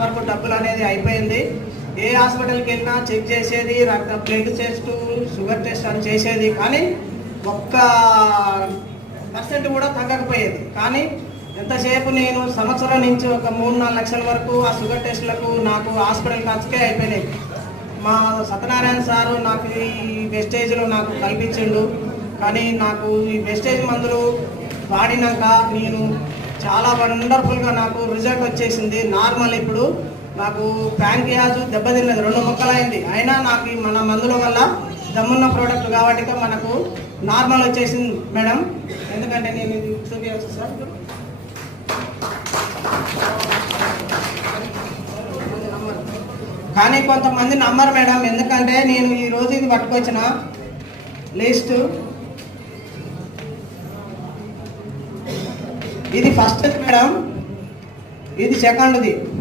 వరకు డబ్బులు అనేది అయిపోయింది. ఏ హాస్పిటల్కి వెళ్ళినా చెక్ చేసేది, బ్లడ్ టెస్ట్, షుగర్ టెస్ట్ అని చేసేది, కానీ 1% కూడా తగ్గకపోయేది. కానీ ఎంతసేపు నేను సంవత్సరం నుంచి ఒక 3-4 లక్షల వరకు ఆ షుగర్ టెస్టులకు నాకు హాస్పిటల్ ఖర్చుకే అయిపోయినాయి. మా సత్యనారాయణ సారు నాకు ఈ వెస్టేజ్లో నాకు కల్పించిండు. కానీ నాకు ఈ వెస్టేజ్ మందులు వాడినాక నేను చాలా వండర్ఫుల్గా నాకు రిజల్ట్ వచ్చేసింది. నార్మల్ ఇప్పుడు నాకు ప్యాంక్రియాజ్ దెబ్బతిన్నది, 2 ముక్కలైంది. అయినా నాకు మన మందుల వల్ల దమ్మున్న ప్రోడక్ట్ కాబట్టి మనకు నార్మల్ వచ్చేసింది మేడం. ఎందుకంటే నేను ఇది చూపించవచ్చు సార్. కానీ కొంతమంది నమ్మరు మేడం, ఎందుకంటే నేను ఈరోజు ఇది పట్టుకొచ్చిన లిస్ట్. ఇది ఫస్ట్ మేడం, ఇది సెకండ్ది.